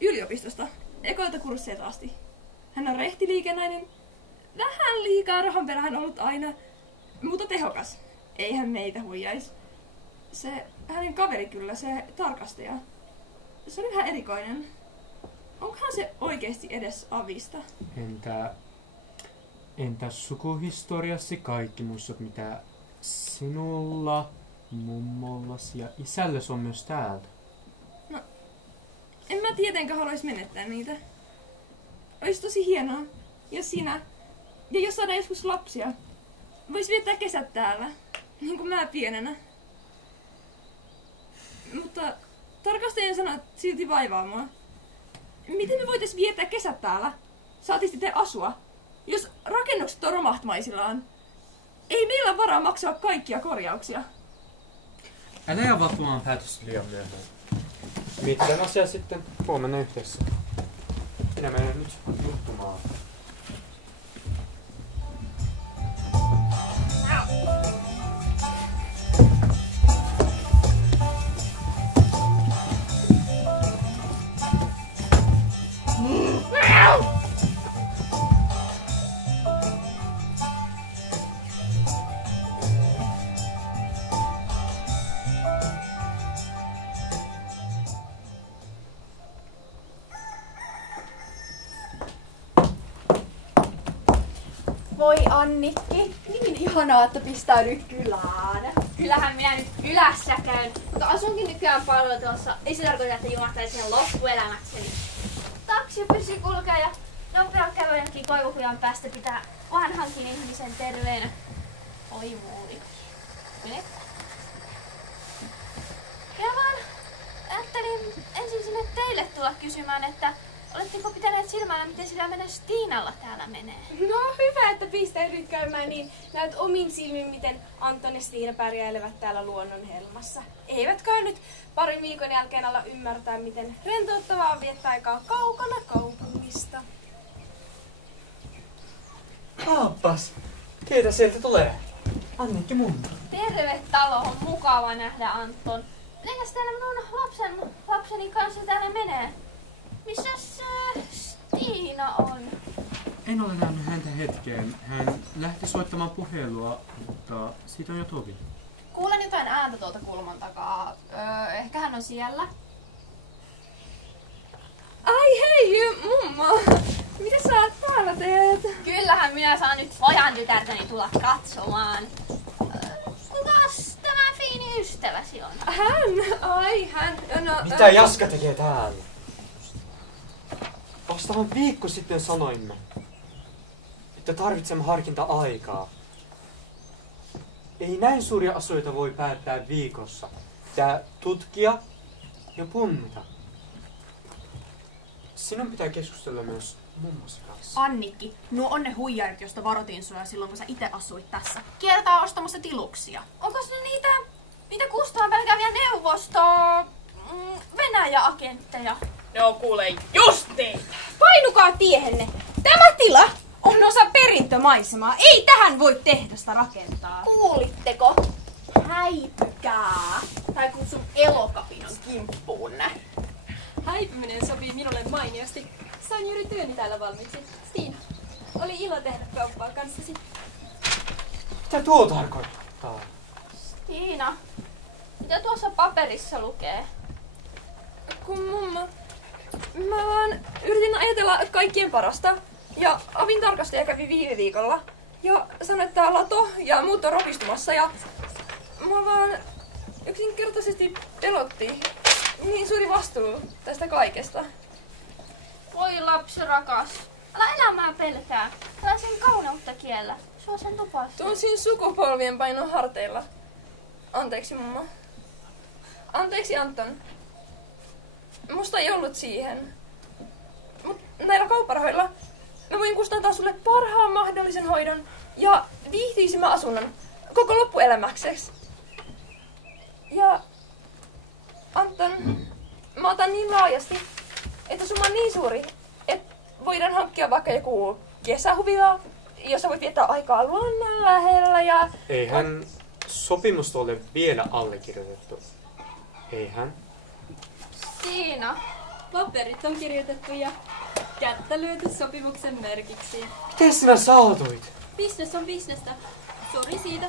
Yliopistosta. Ekoilta kursseilta asti. Hän on rehtiliikenainen. Vähän liikaa rahan perään ollut aina. Mutta tehokas. Ei hän meitä huijais. Se hänen kaveri kyllä, se tarkastaja. Se oli vähän erikoinen. Onkohan se oikeesti edes avista? Entä sukuhistoriassa kaikki muistot, mitä sinulla, mummollasi ja isällesi on myös täältä? No, en mä tietenkään haluais menettää niitä. Ois tosi hienoa, jos sinä, ja jos saadaan joskus lapsia, vois viettää kesät täällä, niin kuin mä pienenä. Mutta tarkastajan sanat silti vaivaa mua. Miten me voitais viettää kesät täällä? Saatis te asua? Jos rakennukset on romahtmaisillaan, ei meillä ole varaa maksaa kaikkia korjauksia. Älä jää vatumaan päätös liian myöhään. Mietitään asiaa sitten huomenna yhdessä. Minä menen nyt nukkumaan. Voi Annikki, niin ihanaa, että pistäydyt kylään. Kyllähän minä nyt kylässä käyn, mutta asunkin nykyään palvelutuossa. Ei se tarkoita, että jumahtaisin sen loppuelämäkseni. Taksi pysyy kulkea ja nopea kävelykin koivukujan päästä pitää vanhankin ihmisen terveenä. Oi muuli. Menettä. Ja vaan ajattelin ensin sinne teille tulla kysymään, että oletteko pitäneet silmällä, miten sillä menee Stiinalla täällä menee? No hyvä, että pistäydyt käymään, niin näet omin silmin, miten Anton ja Stiina pärjäilevät täällä luonnonhelmassa. Eivätkä nyt parin viikon jälkeen alla ymmärtää, miten rentouttavaa on viettää aikaa kaukana kaupungista. Kaappas! Keitä sieltä tulee? Annikki mummo. Terve talo, on mukava nähdä Anton. Mitenkäs teillä minun lapseni kanssa täällä menee? Missäs Stiina on? En ole nähnyt häntä hetkeen. Hän lähti soittamaan puhelua, mutta siitä on jo tovi. Kuulen jotain ääntä tuolta kulman takaa. Ehkä hän on siellä. Ai hei, mummo! Mitä sä täällä teet? Kyllähän minä saan nyt pojan tytärtäni tulla katsomaan. Kukas tämä fiini ystäväsi on? Hän. No, Mitä Jaska tekee täällä? Vasta vain viikko sitten sanoimme, että tarvitsemme harkinta-aikaa. Ei näin suuria asioita voi päättää viikossa. Pitää tutkia ja punnita. Sinun pitää keskustella myös mummosi kanssa. Annikki, nuo on ne huijarit, josta varoitin sua silloin, kun sä itse asuit tässä. Kieltää ostamassa tiluksia. Onko ne niitä Kustaan pelkääviä Venäjä-agentteja? No kuule justiin! Painukaa tiehenne! Tämä tila on osa perintömaisemaa. Ei tähän voi tehdasta rakentaa. Kuulitteko? Häipykää! Tai kutsun Elokapinan kimppuunne. Häipyminen sopii minulle mainiosti. Sain juuri työni täällä valmiiksi. Stiina, oli ilo tehdä kauppaa kanssasi. Mitä tuo tarkoittaa? Stiina, mitä tuossa paperissa lukee? Kun mummo, mä vaan yritin ajatella kaikkien parasta. Ja avin tarkastaja kävi viime viikolla. Ja sanoi, että lato ja muut on ropistumassa. Ja mä vaan yksinkertaisesti pelotti. Niin suuri vastuu tästä kaikesta. Voi lapsi rakas. Älä elämää pelkää. Älä sen kauneutta kiellä. Sua sen tupassa. Tunsin sukupolvien painon harteilla. Anteeksi, mummo. Anteeksi Anton. Musta ei ollut siihen. Mut näillä kaupparahoilla mä voin kustantaa sulle parhaan mahdollisen hoidon ja viihtyisimmän asunnon koko loppuelämäksesi. Ja Anton, mä otan niin laajasti, että summa on niin suuri, että voidaan hankkia vaikka joku kesähuvila, jossa voit viettää aikaa luonnon lähellä ja... Eihän sopimusta ole vielä allekirjoitettu. Eihän. Siinä. Paperit on kirjoitettu ja kättä lyöty sopimuksen merkiksi. Miten sinä saatoit? Business on bisnestä. Sori siitä.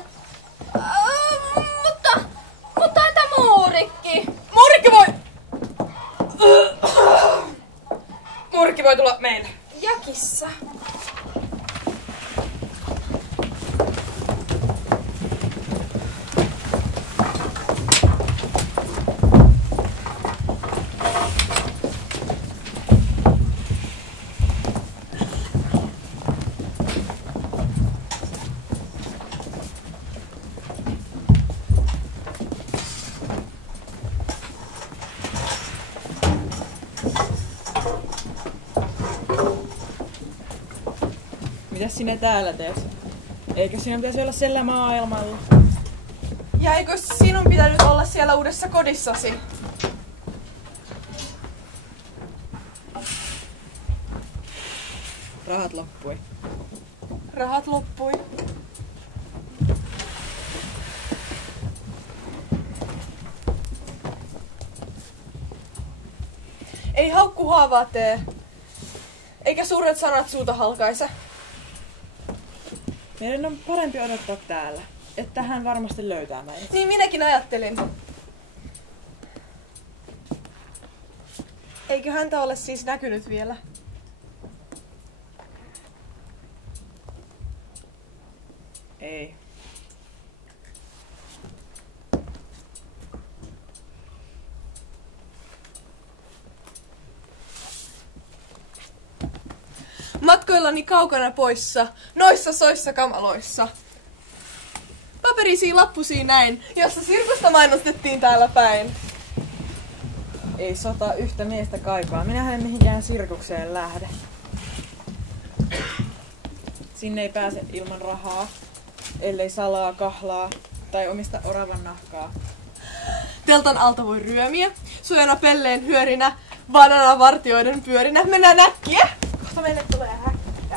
Mutta entä Muurikki? Muurikki voi tulla meille. Ja kissa. Mitäs sinä täällä teet? Eikö sinä pitäisi olla siellä maailmalla? Ja eikö sinun pitänyt olla siellä uudessa kodissasi? Rahat loppui. Rahat loppui. Ei haukku haavaa tee. Eikä suuret sanat suuta halkaise. Meidän on parempi odottaa täällä, että hän varmasti löytää meidät. Niin minäkin ajattelin. Eikö häntä ole siis näkynyt vielä? Ei. Matkoillani kaukana poissa, noissa soissa kamaloissa. Paperisia lappusia näin, jossa sirkusta mainostettiin täällä päin. Ei sota yhtä miestä kaipaa. Minähän en mihinkään sirkukseen lähde. Sinne ei pääse ilman rahaa, ellei salaa, kahlaa tai omista oravan nahkaa. Teltan alta voi ryömiä, suojana pelleen hyörinä, banana vartioiden pyörinä. Mennään äkkiä! Kohta meille tulee häkkiä.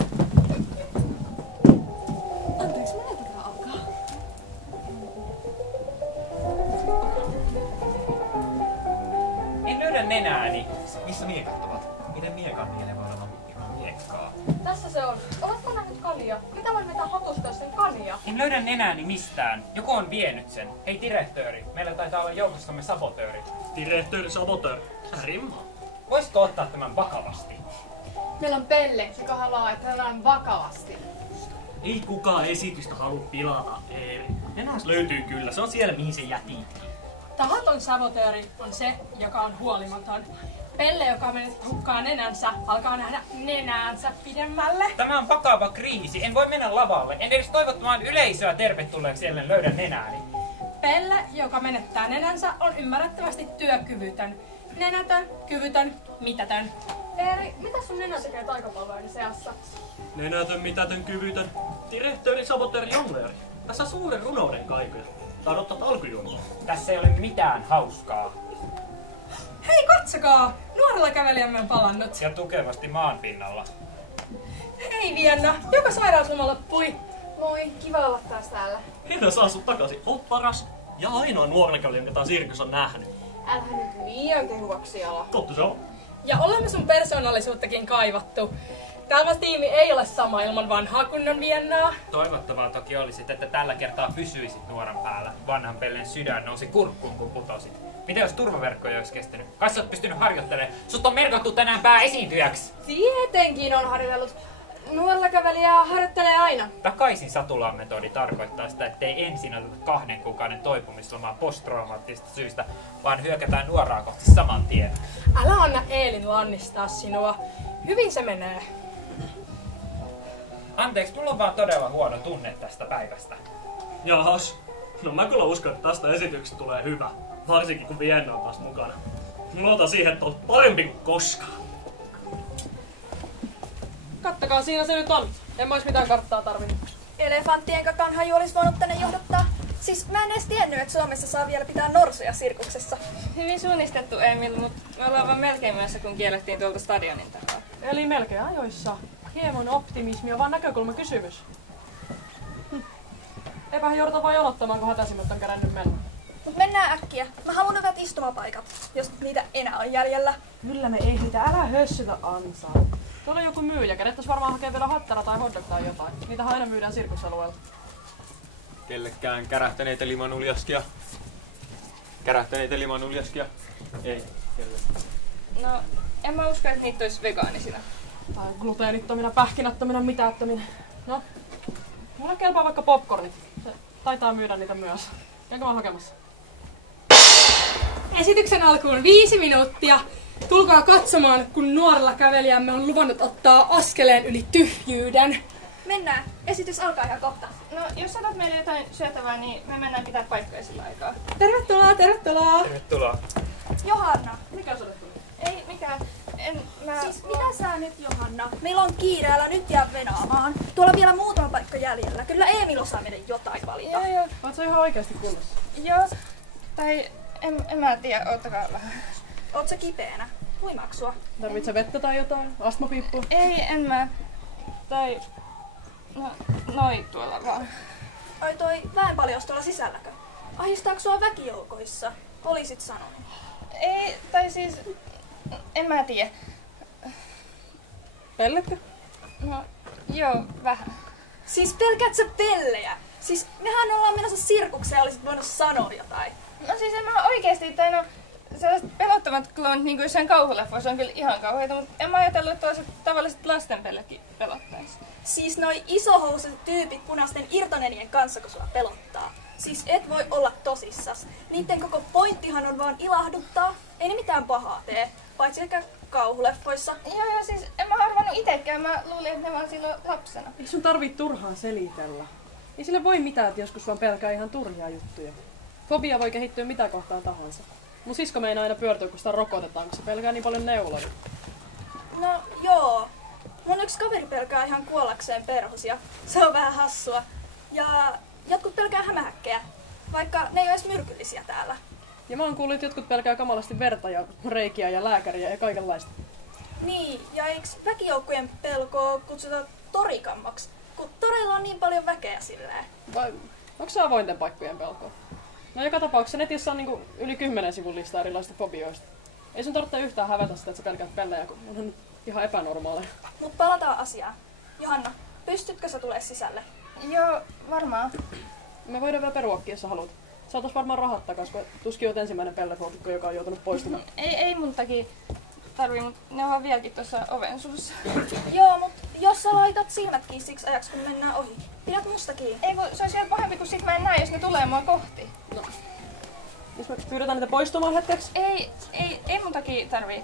Anteeksi, minä pitää alkaa. En löydä nenääni. Missä miekat ovat? Miten miekan niille voidaan olla ilman miekkaa? Tässä se on. Oletko nähnyt kalia? Mitä voin vetää hatusta sen kalia? En löydä nenääni mistään. Joku on vienyt sen. Hei direhtööri, meillä taitaa olla joukossamme sabotööri. Direhtööri, sabotööri. Rimma. Voisitko ottaa tämän vakavasti? Meillä on Pelle, joka haluaa, että hän vakavasti. Ei kukaan esitystä halua pilata, Eeri. Nenäs löytyy kyllä, se on siellä mihin se jätitkin. Tahaton sabotööri on se, joka on huolimaton. Pelle, joka menet hukkaan nenänsä, alkaa nähdä nenäänsä pidemmälle. Tämä on vakava kriisi. En voi mennä lavalle. En edes toivottamaan yleisöä tervetulleeksi, ellen löydä nenääni. Pelle, joka menettää nenänsä, on ymmärrettävästi työkyvytön. Nenätön, kyvytön, mitätön. Eeri, mitä sun nenä tekee taikapallojen seassa? Nenätön, mitätön, kyvytön. Direhtööri, sabotööri, jongleeri. Tässä on suuren runouden kaikuja. Tarottat alkujuomaa. Tässä ei ole mitään hauskaa. Hei, katsokaa! Nuorella kävelijämme on palannut. Ja tukevasti maan pinnalla. Hei Vienna, joka sairausloma loppui. Moi, kiva olla taas täällä. Herra saa sut takaisin. Oot paras ja ainoa nuorenkävelijä, jonka tää sirkus on nähnyt. Älä nyt liian kehuvaksi ala. Totta se on. Ja olemme sun persoonallisuuttakin kaivattu. Tämä tiimi ei ole sama ilman vanhaa kunnon Viennaa. Toivottavaa toki olisi, että tällä kertaa pysyisit nuoran päällä. Vanhan Pellen sydän nousi kurkkuun, kun putosit. Mitä jos turvaverkko ei olisi kestänyt? Kai sä oot pystynyt harjoittelemaan. Sut on merkattu tänään pääesiintyjäksi. Tietenkin on harjoitellut. Nuorella kävelijä harjoittelee aina. Takaisin Satulaan metodi tarkoittaa sitä, ettei ensin oteta 2 kuukauden toipumislomaa posttraumaattisista syistä, vaan hyökätään nuoraa kohti saman tien. Älä anna Eelin lannistaa sinua. Hyvin se menee. Anteeksi, mulla on vaan todella huono tunne tästä päivästä. Jahas. No mä kyllä uskon, että tästä esityksestä tulee hyvä. Varsinkin kun Vienna on taas mukana. Luotan siihen, että olet parempi kuin koskaan. Kattakaa, siinä se nyt on. En mä ois mitään karttaa tarvinnut. Elefanttien kakanhaju olisi voinut tänne johdottaa. Siis mä en edes tiennyt, että Suomessa saa vielä pitää norsuja sirkuksessa. Hyvin suunnistettu, Emil, mutta me ollaan vaan melkein myössä, kun kiellettiin tuolta stadionin takaa. Eli melkein ajoissa. Hieman optimismia, vaan näkökulmakysymys. Eipähän jouduta vain jonottamaan, kun hätäisimmät on kerännyt mennä. Mut mennään äkkiä. Mä haluan hyvät istumapaikat, jos niitä enää on jäljellä. Kyllä me ei niitä, älä hössytä ansaa. Tuolla on joku myyjä, kenettäis varmaan hakee vielä hattara tai hotdog tai jotain. Niitä aina myydään sirkusalueella. Kellekään kärähtäneitä limanuljaskia? Ei, kelle. No, en mä usko, että niitä olisi vegaanisina. Tai gluteenittomina, pähkinättöminä, mitättöminä. No, mulle kelpaa vaikka popcornit. Se taitaa myydä niitä myös. Käykö mä hakemassa? Esityksen alkuun 5 minuuttia. Tulkaa katsomaan, kun nuorella kävelijämme on luvannut ottaa askeleen yli tyhjyyden. Mennään. Esitys alkaa ihan kohta. No, jos otat meille jotain syötävää, niin me mennään pitää paikkoja sillä aikaa. Tervetuloa, tervetuloa. Tervetuloa. Johanna. Mikä sä olet tullut? Ei mikään. Siis mitä sä nyt, Johanna? Meillä on kiire, älä nyt jää venaamaan. Tuolla on vielä muutama paikka jäljellä. Kyllä Emil osaa meidän jotain valita. Joo. Oot sä ihan oikeasti kunnossa? Joo. Tai en mä tiedä, oottakaa vähän. Oot sä kipeänä? Voimaanko sua? Tarvit sä vettä tai jotain? Astmapiippua? Ei, en mä. Tai... No, noi tuolla vaan. Ai toi väenpaljous tuolla sisälläkö? Ahistaako sua väkijoukoissa? Olisit sanonut. Ei, tai siis... En mä tiedä. Pelletkö? No, joo, vähän. Siis pelkäät sä pellejä? Siis mehän ollaan menossa sirkukseen ja olisit voinut sanoa jotain. No siis en mä oikeesti, tai no... Sellaiset pelottavat kloonit, niin kuin jossain kauhuleffoissa on kyllä ihan kauheita, mutta en mä ajatellut, että toiset tavalliset lastenpellekin pelottais. Siis noi isohousuiset tyypit punaisten irtonenien kanssa, kun sua pelottaa. Siis et voi olla tosissas. Niitten koko pointtihan on vaan ilahduttaa. Ei ne mitään pahaa tee, paitsi ehkä kauhuleffoissa. Joo, siis en mä arvannut itekään. Mä luulin, että ne vaan silloin lapsena. Eikö sun tarvii turhaan selitellä? Ei sille voi mitään, että joskus vaan pelkää ihan turhia juttuja. Fobia voi kehittyä mitä kohtaan tahansa. Mun sisko meinaa aina pyörtyä, kun sitä rokotetaan, kun se pelkää niin paljon neuloja. No joo. Mun yksi kaveri pelkää ihan kuollakseen perhosia. Se on vähän hassua. Ja jotkut pelkää hämähäkkejä, vaikka ne ei ole edes myrkyllisiä täällä. Ja mä oon kuullut, että jotkut pelkää kamalasti verta ja reikiä ja lääkäriä ja kaikenlaista. Niin, ja eiks väkijoukkojen pelkoa kutsuta torikammaksi, kun toreilla on niin paljon väkeä silleen. Vai onko se avointen paikkojen pelkoa? No joka tapauksessa netissä on niinku yli 10 sivun listaa erilaisista fobioista. Ei sun tarvitse yhtään hävetä sitä, että sä pelkäät pellejä, kun on nyt ihan epänormaaleja. Mut palataan asiaan. Johanna, pystytkö sä tulee sisälle? Joo, varmaan. Me voidaan vielä peruakin, jos sä haluat. Saatais varmaan rahat takas, kun tuskin oot ensimmäinen pellefoobikko, joka on joutunut poistumaan. Ei mun takia tarvii, mut ne on vaan vieläkin tuossa oven suussa. Joo, mut jos sä laitat silmät kiinni siksi ajaksi, kun mennään ohi, pidät musta kiinni. Ei kun se olisi vielä pahempi, kun sit mä en näe, jos ne tulee mua kohti. No. Jos me pyydetään niitä poistumaan hetkeksi? Ei mun takia tarvii.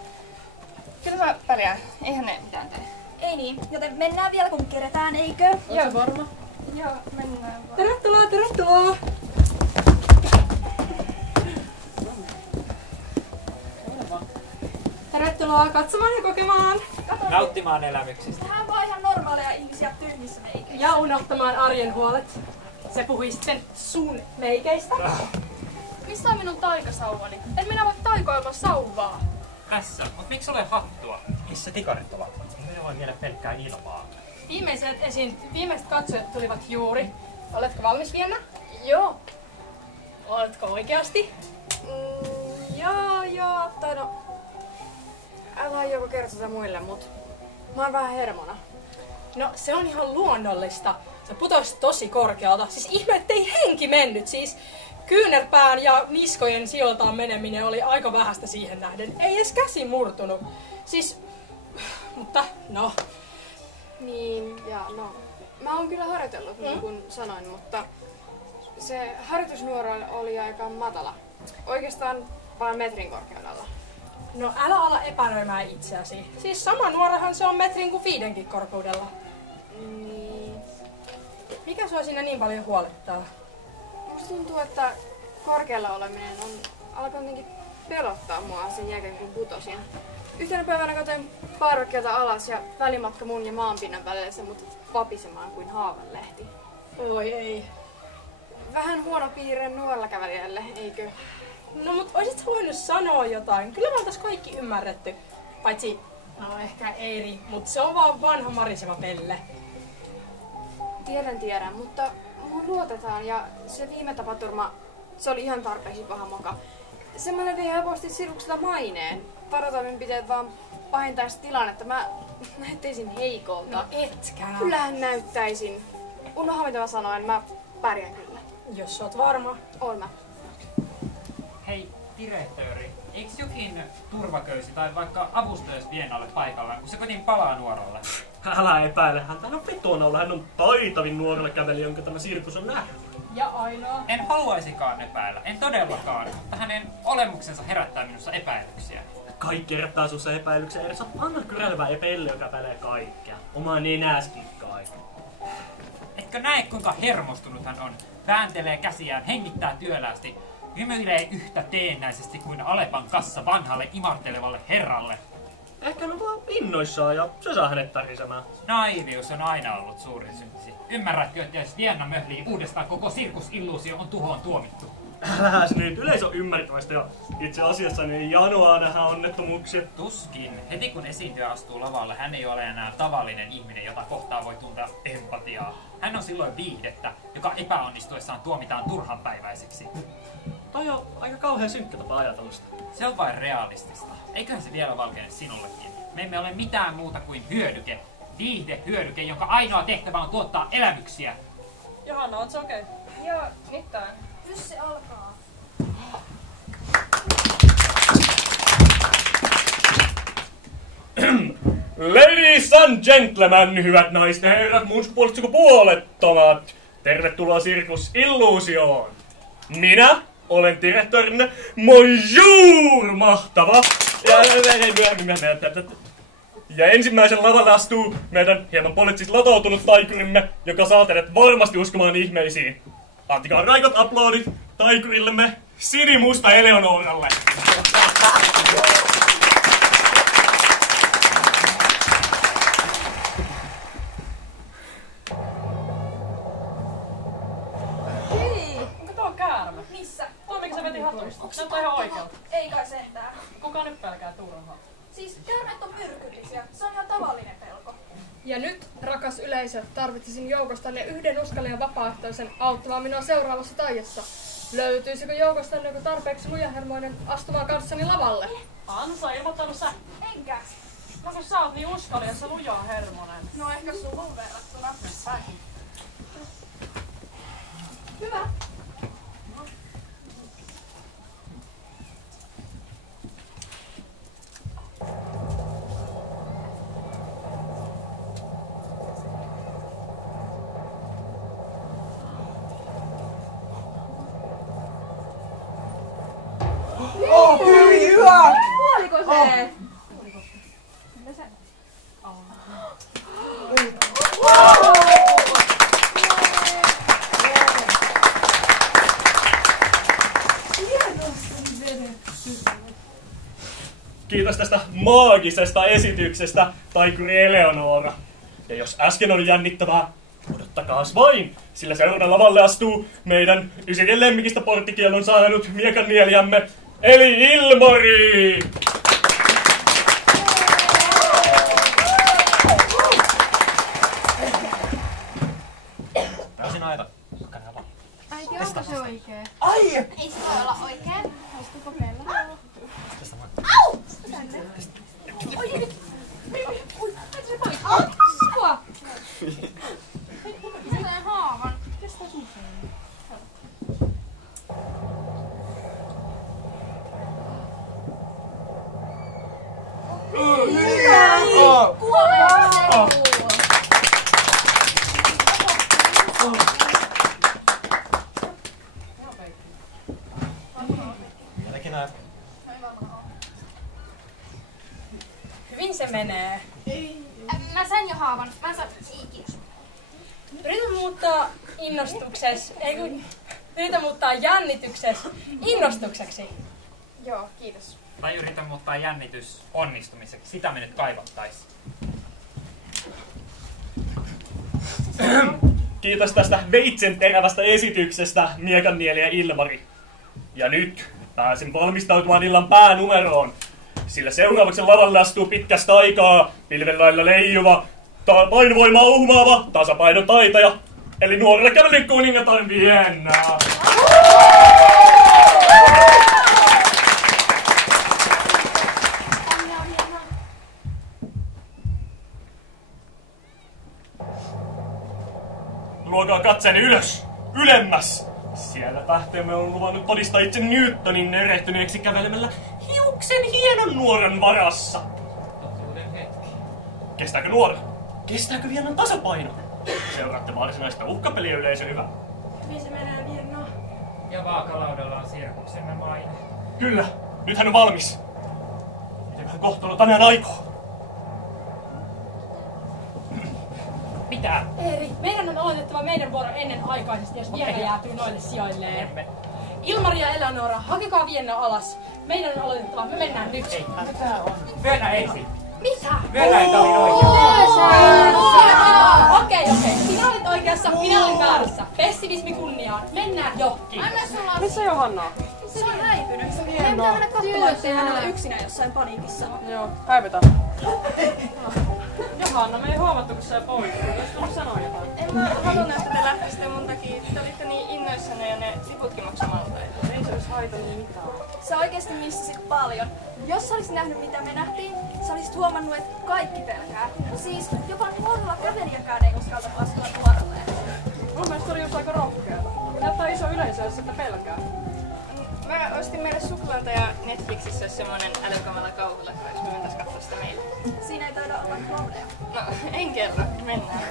Kyllä mä pärjään. Eihän ne mitään tee. Ei niin, joten mennään vielä kun keretään, eikö? Oot sä varma? Joo, mennään vaan. Tervetuloa, tervetuloa. Tervetuloa katsomaan ja kokemaan. Nauttimaan elämyksistä. Tähän vaan ihan normaaleja ihmisiä tyhmissä meikeissä. Ja unohtamaan arjen huolet. Se puhui sitten sun meikeistä. Missä on minun taikasauvani? En minä voi taikoilla sauvaa. Tässä, mut miksi ole hattua? Missä tikarit ovat? Minä voi viedä pelkkää ilmaa. Viimeiset katsojat tulivat juuri. Oletko valmis, Vienna? Joo. Oletko oikeasti? Joo, tai no... Älä joku kertoa sitä muille, mut mä oon vähän hermona. No, se on ihan luonnollista. Se putosi tosi korkealta. Siis ihme, ettei henki mennyt. Siis kyynärpään ja niskojen sijoiltaan meneminen oli aika vähäistä siihen nähden. Ei edes käsi murtunut. Siis... Mutta, no... Niin, ja no... Mä oon kyllä harjoitellut, niin kuin sanoin, mutta... Se harjoitusnuora oli aika matala. Oikeastaan vain metrin korkeudella. No älä ala epäröimään itseäsi. Siis sama nuorahan se on metrin kuin 5 korkeudella. Niin... Mikä sua siinä niin paljon huolettaa? Musta tuntuu, että korkealla oleminen on alkoi jotenkin pelottaa mua sen jälkeen, kun putosin. Yhtenä päivänä katsoin parvekkeelta alas ja välimatka mun ja maanpinnan välillä se mut vapisemaan kuin haavanlehti. Oi ei. Vähän huono piirre nuorella kävelijälle, eikö? No mut oisit sä voinut sanoa jotain? Kyllä me oltais kaikki ymmärretty. Paitsi, no ehkä Eiri, mut se on vaan vanha mariseva pelle. Tiedän, mutta mun luotetaan ja se viime tapaturma, se oli ihan tarpeeksi paha moka. Semmoinen vie helposti Sirkukselta maineen. Varotoimenpiteet vaan pahentaisi tilannetta. Mä näyttäisin heikolta. No etkään. Kyllähän näyttäisin. Unoha mitä mä sanoin, mä pärjään kyllä. Jos sä oot varma. Oon mä. Hei, direktööri, eikö jokin turvaköysi tai vaikka avustajus Viennalle paikallaan, kun se kotiin palaa nuoralle? Älä epäile häntä, hän on vetoon olla. Hän on taitavin nuorelle kävelijä, jonka tämä sirkus on nähnyt. Ja ainoa. En haluaisikaan epäillä, en todellakaan, mutta hänen olemuksensa herättää minussa epäilyksiä. Kaikki herättää sussa epäilyksiä, edes on vanha kyrälevä epelle, joka pälee kaikkea. Oma nenäskin kaikkea. Etkö näe, kuinka hermostunut hän on? Vääntelee käsiään, hengittää työläästi, hymyilee yhtä teennäisesti kuin Alepan kassa vanhalle imartelevalle herralle. Ehkä hän on vaan innoissaan ja se saa hänet tärisemään. Naivius on aina ollut suurin syntisi. Ymmärrätkö, että jos Vienna möhlii uudestaan, koko sirkusilluusio on tuhoon tuomittu? Äläs nyt, yleisö on ymmärtävästä ja itse asiassa niin janoaa nähdä onnettomuuksia. Tuskin. Heti kun esiintyjä astuu lavalle, hän ei ole enää tavallinen ihminen, jota kohtaan voi tuntea empatiaa. Hän on silloin viihdettä, joka epäonnistuessaan tuomitaan turhanpäiväiseksi. Toi on aika kauhean synkkä tapa ajatella sitä. Se on vain realistista. Eiköhän se vielä valkene sinullekin. Me emme ole mitään muuta kuin hyödyke. Viihdehyödyke, jonka ainoa tehtävä on tuottaa elämyksiä. Johanna, oot sä okei? Joo, mitään. Jos se alkaa. Ladies and gentlemen, hyvät naiset ja herrat, muun sukupuoliset sukupuolettomat. Tervetuloa Sirkus Illuusioon. Minä olen direktorinne Bonjour mahtava. Ja ensimmäisen lavalle astuu meidän hieman poliittisesti latautunut taikurimme, joka saa teidät varmasti uskomaan ihmeisiin. Antikaa raikot aplodit taikurillemme Sinimusta Eleonoralle. Hei, onko tuo käärme? Missä? Tuo mikä se veti hatusta. Näyttää ihan oikealta. Ei kai sentään. Kuka nyt pelkää turhaa? Siis käärmeet on myrkyllisiä. Se on ihan tavallinen pelko. Ja nyt, rakas yleisö, tarvitsisin joukostanne yhden uskalijan vapaaehtoisen auttamaan minua seuraavassa taijassa. Löytyisikö joukostanne joku tarpeeksi lujahermoinen astumaan kanssani lavalle? Ansa, ilmoittanut sä? Enkä. No kun sä oot niin uskalias ja lujaa hermonen. No ehkä suhun verrattuna. Hyvä. Oh, hyvä! Kuoliko se? Mitä se? Kiitos tästä maagisesta esityksestä, taikuri Eleonora. Ja jos äsken oli jännittävää, odottakaas vain, sillä seuraavan lavalle astuu meidän Ysirien lemmikistä porttikielon saanut miekannielijämme, eli Ilmari! Pääsin aita. Äiti, onko se oikee? Ai! Ei se voi olla oikein. Haluaisitko kokeilla? Au! Tänne. Oi nyt. Oi, se pois. Sua! Se on haavan. Kestä sun sen. Hyvin se menee. Mä sain jo haavan. Mä sain kiitos. Yritä muuttaa innostukses. Ei kun yritä muuttaa jännitykses innostukseksi. Joo, kiitos. Tai yritä muuttaa jännitys onnistumiseksi. Sitä me nyt kaivattaisiin. Kiitos tästä veitsenterävästä esityksestä, Miekannieli ja Ilmari. Ja nyt pääsen valmistautumaan illan päänumeroon. Sillä seuraavaksi lavalle astuu pitkästä aikaa pilvenlailla leijuva, painovoimaa uhmaava, tasapainotaitaja, eli nuorelle kävellen kuningatar Vienna. Luokaa katseeni ylös, ylemmäs. Siellä tähteemme on luvannut todistaa itse Newtonin erehtyneeksi kävelemällä hiuksen hienon nuoren varassa. Totuuden hetki. Kestääkö nuora? Kestääkö Viennan tasapaino? Seuraatte varsinaista uhkapeliä, yleisö hyvä. Mihin se menee, Vienna? Ja vaakalaudalla on sirkuksemme maine. Kyllä, nyt hän on valmis. Mitäköhän kohtalo tänään aikoo? Mitä? Eeri, meidän on aloitettava meidän vuoro ennen aikaisesti, jos Vienna jäätyy noille sijoilleen. Ilmari ja Eleonora, hakekaa Vienna alas. Meidän on aloitettava, me mennään nyt. Ei, mitä on? Vienna ensin. Mitä? Vienna ei oli oikeassa. Okei. Sinä olet oikeassa, minä olen väärässä. Pessimismi kunniaan. Mennään jo. Missä Johanna on? Se on häipynyt. Meidän pitää mennä katsomaan, ettei hän ole yksinään jossain paniikissa. Joo, häivytään. Johanna, me ei huomattu, kun sä poistui. Jos tullut sanoa jotain. En mä halunnut, että te lähtisitte mun takia. Te olitte niin innoissanne ja ne liputkin maksamalta. Ei se olisi haitannut mitään. Sä oikeesti missasit paljon. Jos sä olisit nähnyt mitä me nähtiin, sä olisit huomannut, että kaikki pelkää. Siis jopa nuorella kävelijäkään ei uskalta laskella nuorelleen. Mun mielestä oli just aika rohkeata. Näyttää iso yleisö, jos että pelkää. Mä ostin meille suklaata ja Netflixissä olisi semmonen älykamala kauhuleffa, jos me mentäis kattoo sitä meille. Siinä ei taida olla klooneja. No, en kerro. Mennään.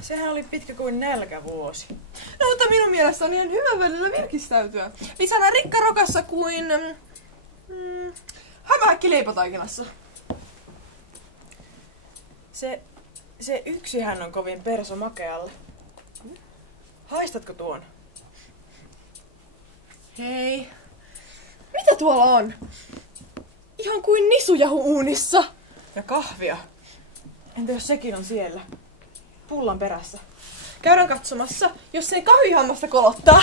Sehän oli pitkä kuin nälkävuosi. No, mutta minun mielestä on ihan hyvä välillä virkistäytyä. Lisänä rikkarokassa kuin hämähäkki leipotaikinassa. Se yksihän on kovin perso makealle. Haistatko tuon? Hei. Mitä tuolla on? Ihan kuin nisujahu uunissa. Ja kahvia. Entä jos sekin on siellä? Pullan perässä. Käydään katsomassa, jos ei kahvihammasta kolottaa.